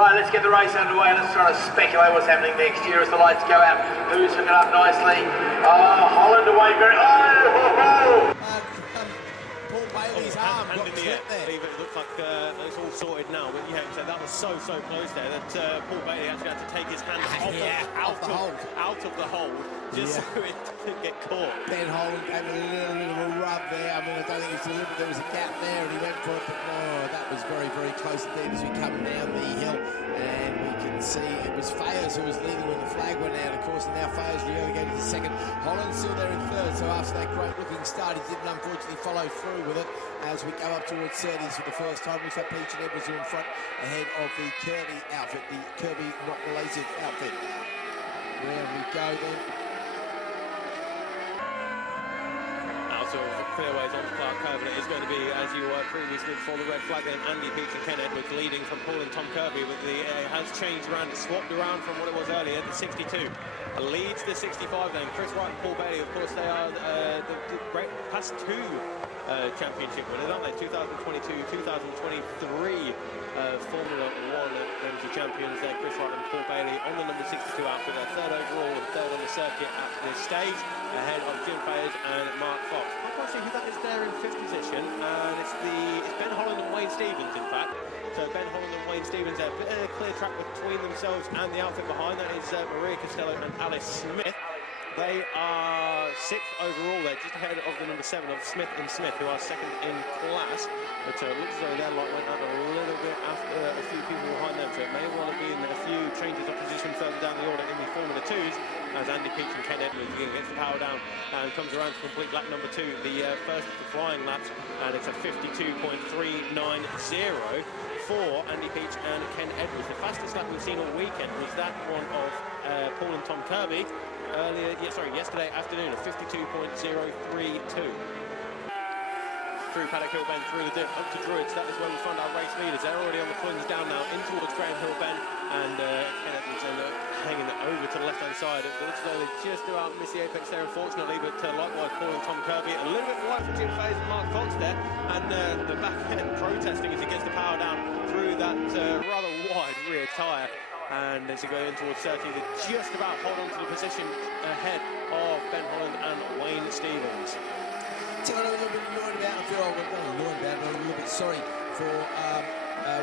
Right, let's get the race underway. Let's try to speculate what's happening next year as the lights go out. Who's hooking up nicely? Oh, Holland away very... Oh! Paul Bailey's arm hand got in the air. there. It looks like it's all sorted now, but yeah, so that was so close there that Paul Bailey actually had to take his hand out of the hold just so it didn't get caught. Ben Holland gave a little bit of a rub there. I mean, I don't think it's deliberate. There was a gap there and he went for it, but no, that was very close indeed as we come down the hill. And we can see it was Fayers who was leading when the flag went out, of course, and now Fayers relegated to second. Holland still there in third, so after that great looking start, he didn't unfortunately follow through with it. As we go up towards 30s for the first time, looks like Peach and Edwards are in front ahead of the Kirby outfit, the Kirby not related outfit. There we go then. Sort of clearways onto Clark Cove, and it is going to be, as you were previously before the red flag, then Andy Peach and Ken Edwards leading from Paul and Tom Kirby, but the has changed around, swapped around from what it was earlier. The 62 leads the 65 then. Chris Wright and Paul Bailey, of course, they are the past two championship winners, aren't they? 2022, 2023 Formula One Bemsee champions there. Chris Wright and Paul Bailey on the number 62 outfit. They're third overall and third on the circuit at this stage, ahead of Jim Fayers and Mark Fox. I can't see who that is there in fifth position, and it's Ben Holland and Wayne Stevens, in fact. So Ben Holland and Wayne Stevens there, a bit of a clear track between themselves and the outfit behind. That is Maria Costello and Alice Smith. They are sixth overall there, just ahead of the number 7 of Smith and Smith, who are second in class. But it looks as though their lot went out a little bit after a few people behind them, so it may want to be in a few changes of position further down the order in the Formula 2s, as Andy Peach and Ken Edwards again gets the power down and comes around to complete lap number 2, the first of the flying laps, and it's a 52.390 for Andy Peach and Ken Edwards. The fastest lap we've seen all weekend was that one of Paul and Tom Kirby yesterday afternoon, of 52.032. Through Paddock Hill Bend, through the dip, up to Druids. That is where we find our race leaders. They're already on the twins down now, in towards Graham Hill Bend, and Ken Edwards hanging over to the left-hand side. It looks as though they just about missed the apex there, unfortunately, but likewise Paul and Tom Kirby. A little bit wide for Jim Fayes and Mark Fox there, and the back end protesting as he gets the power down through that rather wide rear tyre. And as they go in towards 30, they just about hold on to the position ahead of Ben Holland and Wayne Stevens. I'm a little bit annoyed about, I feel I'm not annoyed about it, but I'm a little bit sorry for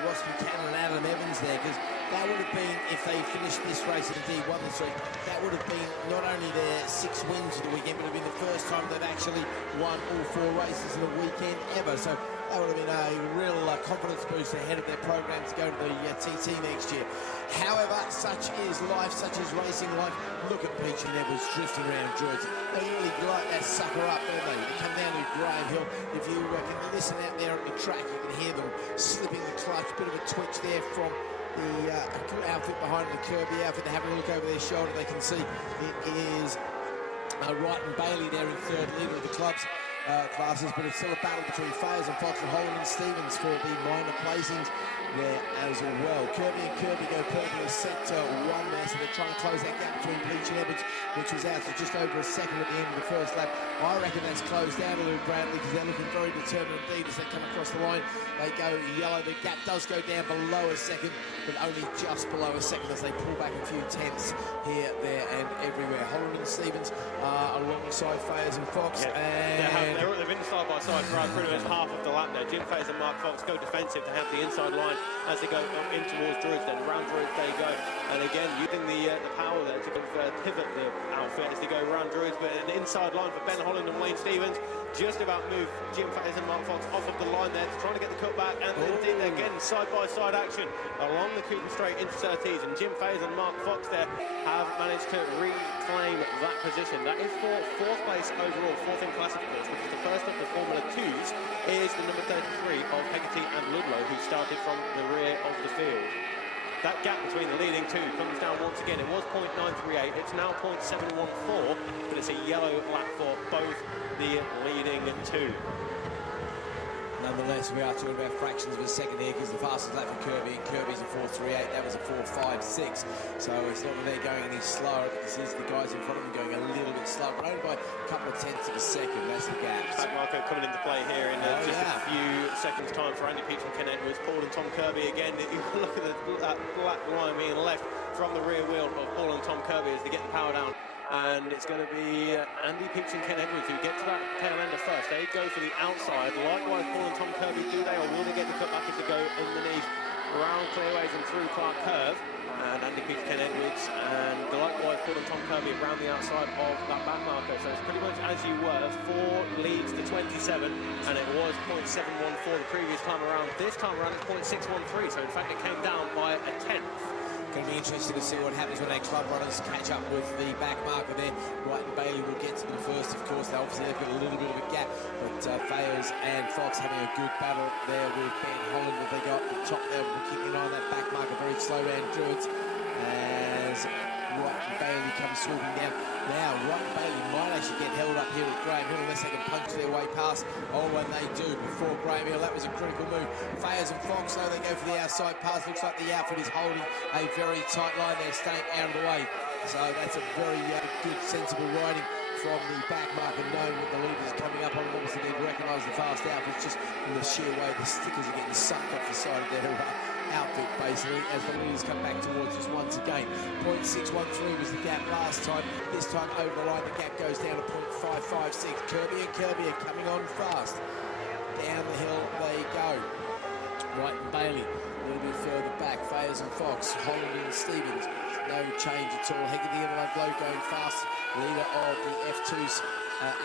Ross Buchanan and Adam Evans there, because that would have been, if they finished this race and indeed won this race, that would have been not only their 6 wins of the weekend, but it would have been the first time they've actually won all 4 races in a weekend ever. So that would have been a real confidence boost ahead of their program to go to the TT next year. However, such is life, such is racing life. Look at Peach and Edwards drifting around Druids. They really light that sucker up, don't they? They come down to Graham Hill. If you can listen out there at the track, you can hear them slipping the clutch. Bit of a twitch there from the outfit behind the Kirby outfit. They have a look over their shoulder. They can see it is Wright and Bailey there in third, leader of the club's classes, but it's still a battle between Fayers and Fox and Holland and Stevens for the minor placings there as well. Kirby and Kirby go purple as sector 1 there, so they're trying to close that gap between Peach and Edwards, which was out to just over a second at the end of the first lap. I reckon that's closed down a little, Bradley, because they're looking very determined indeed as they come across the line. They go yellow. The gap does go down below a second, but only just below a second as they pull back a few tenths here, there, and everywhere. Holland and Stevens alongside Fayers and Fox. Yeah. And they've been side by side for pretty much half of the lap there. Jim Fayers and Mark Fox go defensive to have the inside line as they go in towards Druids. Then around Druids they go, and again using the power there to pivot the outfit as they go around Druids. But an inside line for Ben Holland and Wayne Stevens just about move Jim Fayers and Mark Fox off of the line there, trying to get the cutback, and indeed they're getting side-by-side action along the Cooten Straight into Surtees, and Jim Fayers and Mark Fox there have managed to reclaim that position. That is for 4th place overall, 4th in class of course, which is the first of the Formula 2s, is the number 33 of Hegarty and Ludlow, who started from the rear of the field. That gap between the leading two comes down once again. It was 0.938, it's now 0.714, but it's a yellow lap for both the leading two. Nonetheless, we are talking about fractions of a second here, because the fastest lap for Kirby, and Kirby's a 4.38, that was a 4.56, so it's not that they're going any slower. right, because here's the guys in front of him going a little bit slow, but only by a couple of tenths of a second. That's the gap. Back marker coming into play here in just a few seconds' time for Andy Peach and Ken Edwards. Paul and Tom Kirby again. You look at that black line being left from the rear wheel of Paul and Tom Kirby as they get the power down. And it's going to be Andy Peach and Ken Edwards who get to that tail ender first. They go for the outside. Likewise, Paul and Tom Kirby, do they, or will they get the cut back as they go underneath, around clearways and through Clark Curve? And Andy Peach, Ken Edwards, and likewise Paul and Tom Kirby around the outside of that back marker. So it's pretty much as you were, 4 leads to 27, and it was 0.714 the previous time around. This time around it's 0.613, so in fact it came down by a tenth. Going to be interesting to see what happens when our club runners catch up with the back marker there. Wright and Bailey will get to them first, of course. Obviously, they've got a little bit of a gap, but Fayers and Fox having a good battle there with Ben Holland. If they got the top there, we're keeping an eye on that back marker. Very slow round Druids as Wright and Bailey come swooping down. Now, Wright and Bailey might actually get held up here with Graham Hill unless they can punch their way past. Oh, when they do, before Graham Hill, that was a critical move. Fayers and Fox, though, they go for the outside pass. Looks like the outfit is holding a very tight line. They're staying out of the way. So that's a very good, sensible riding from the back marker, knowing that the leaders are coming up on them. Obviously, they recognise the fast outfits just from the sheer way the stickers are getting sucked off the side of their outfit, basically, as the leaders come back towards us once again. 0.613 was the gap last time. This time over the line, the gap goes down to 0.556. Kirby and Kirby are coming on fast. Down the hill they go. Wright and Bailey a little bit further back. Fayers and Fox, Holland and Stevens. No change at all. Hegarty and Ludlow going fast. Leader of the F2's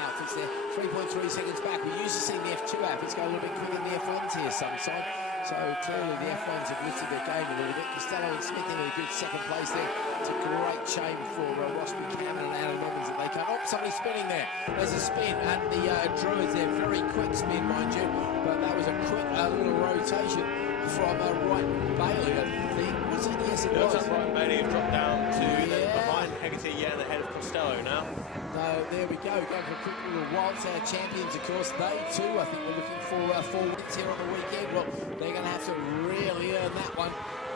outfits there. 3.3 seconds back. We used to see the F2 outfits go a little bit quicker than the F1s here sometimes. So clearly the F1s have lifted their game a little bit. Costello and Smith in a good second place there. It's a great chain for Ross Buchanan and Adam Evans that they cut. Oh, somebody's spinning there. There's a spin at the Druids there. Very quick spin, mind you. But that was a quick little rotation from Wright and Bailey. I think, was it? Yes, it was. Wright and Bailey have dropped down to behind Hegarty and ahead of Costello now. No, there we go. Going for a quick little waltz. Our champions, of course, they too, I think, we're looking for 4 wins here on the weekend. Well, they're going to have to really earn that one.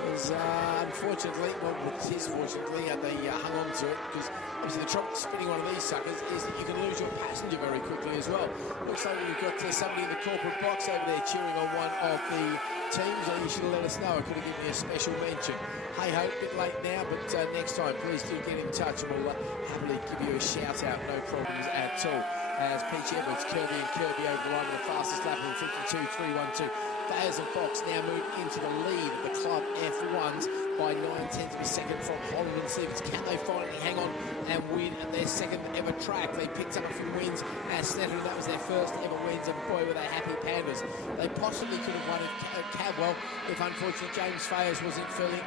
Because unfortunately, well, it is fortunately, they hung on to it. Because obviously the trouble with spinning one of these suckers is that you can lose your passenger very quickly as well. Looks like we've got somebody in the corporate box over there cheering on one of the teams. Or you should have let us know. I could have given you a special mention. Hey ho, a bit late now, but next time, please do get in touch and we'll happily give you a shout out. No problems at all. As Peach Edwards, Kirby and Kirby over the line with the fastest lap of 52.312. Fayers and Fox now move into the lead of the club F1s by 9/10 of a second from Holland and Stevens. Can they finally hang on and win at their second ever track? They picked up a few wins at Sneddon. That was their first ever wins, and boy, were they happy pandas. They possibly could have won at Cadwell if unfortunately James Fayers wasn't feeling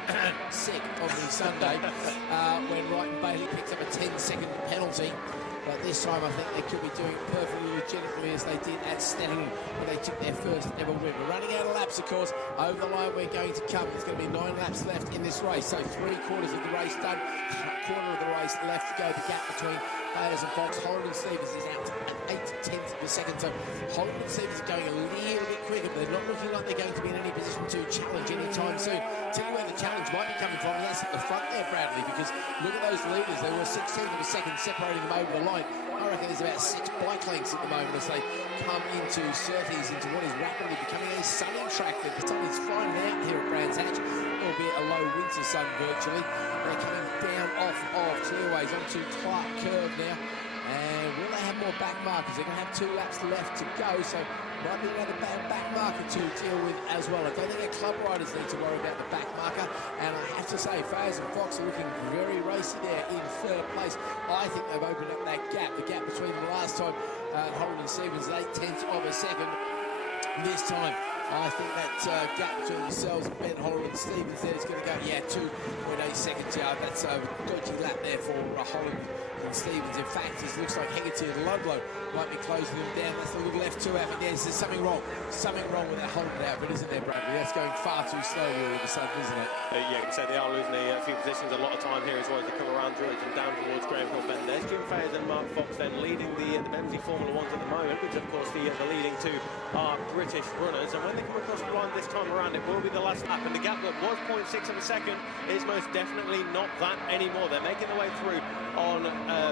sick on the Sunday when Wright and Bailey picked up a 10-second penalty. But this time I think they could be doing it perfectly legitimately as they did at Sneddon when they took their first ever win. We're running out of laps, of course. Over the line we're going to come. There's going to be 9 laps left in this race. So 3/4 of the race done. Quarter of the race left to go. The gap between Fayers and Fox. Holland and Stevens is out to 8/10 of a second. So Holland and Stevens are going a little bit quicker, but they're not looking like they're going to be in any position to challenge anytime soon. Tell you where the challenge might be coming from, and that's at the front there, Bradley, because look at those leaders. They were 6/10 of a second separating them over the line. I reckon there's about 6 bike lengths at the moment as they come into Surtees, into what is rapidly becoming a sunny track. The sun is finally out here at Brands Hatch, albeit a low winter sun virtually. They're coming down off of Clearways onto Clark Curve now. And will they have more back markers? They're going to have 2 laps left to go, so might be another back marker to deal with as well. I don't think our club riders need to worry about the back marker, and I have to say, Fayers and Fox are looking very racy there in 3rd place. I think they've opened up that gap, the gap between the last time Holland and Stevens, 8/10 of a second. This time, I think that gap between themselves and Ben Holland and Stevens there is going to go, 2.8 seconds. That's a dodgy lap there for Holland and Stevens. In fact, it looks like Hegarty and Ludlow might be closing them down. That's the little F2 outfit there. There's something wrong. Something wrong with that Holland outfit, isn't there, Bradley? That's going far too slowly all of a sudden, isn't it? Yeah, you can say they are losing a few positions a lot of time here as well as they come around Druids and down towards Graham Hill Bend. There's Jim Fayers and Mark Fox then leading the Bemsee Formula 1s at the moment, which of course the leading 2 are British runners, and when they come across the line this time around, it will be the last lap, and the gap that was 0.6 of a second is most definitely not that anymore. They're making their way through on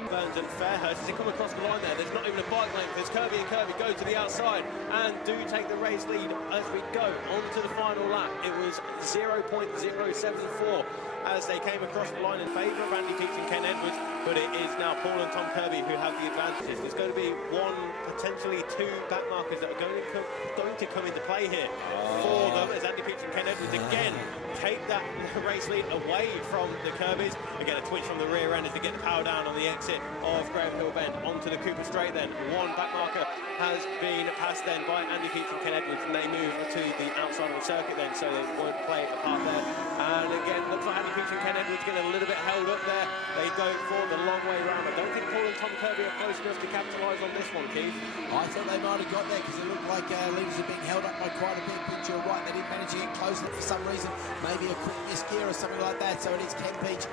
Burns and Fairhurst. As they come across the line there's not even a bike length, as Kirby and Kirby go to the outside and do take the race lead as we go on to the final lap. It was 0.074 as they came across the line in favour of Andy Peach and Ken Edwards, but it is now Paul and Tom Kirby who have the advantages. There's going to be one, potentially two back markers that are going to come into play here for them, as Andy Peach and Ken Edwards again take that race lead away from the Kirbys. Again, a twitch from the rear end as they get the power down on the exit of Graham Hill Bend onto the Cooper Straight. Then one back marker has been passed then by Andy Peach and Ken Edwards, and they move to the outside of the circuit then, so they won't play a part there. And again, looks like Andy Peach and Ken Edwards getting a little bit held up there. They go for the long way round. I don't think Paul and Tom Kirby are close enough to capitalise on this one, Keith. I thought they might have got there because it looked like leaders are being held up by quite a bit. But you're right, they didn't manage to get close enough for some reason. Maybe a quick misgear or something like that. So it is Ken Peach,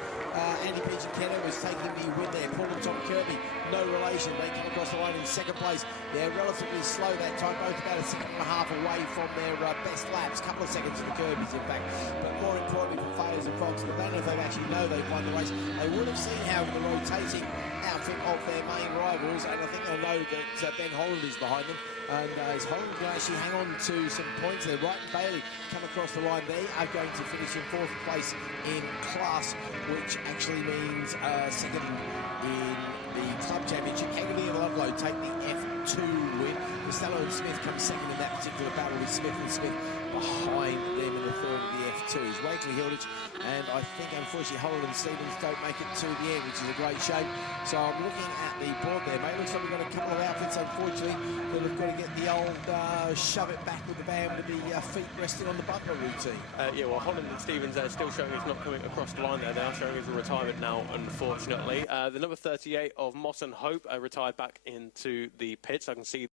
Andy Peach and Ken Edwards taking the win there. Paul and Tom Kirby, no relation. They come across the line in second place. They're relatively slow that time, both about a second and a half away from their best laps. Couple of seconds for the Kirbys, in fact. But more importantly for Fails and Fox, I don't know if they actually know they've won the race. They would have seen how the rotating outfit of their main rivals, and I think they'll know that Ben Holland is behind them. And as Holland can actually hang on to some points there, Wright and Bailey come across the line. They are going to finish in fourth place in class, which actually means second in the club championship. Haggerty and Ludlow take the F2 win. Costello and Smith come second in that particular battle, with Smith and Smith behind them in the third of the F2s. Wakely, Hilditch, and I think unfortunately Holland and Stevens don't make it to the end, which is a great shame. So I'm looking at the board there, mate. Looks like we've got a couple of outfits, unfortunately, that have got to get the old shove it back with the band with the feet resting on the bumper routine. Yeah, well, Holland and Stevens are still showing he's not coming across the line there. They are showing his retirement now, unfortunately. The number 38 of Moss and Hope retired back into the pits. I can see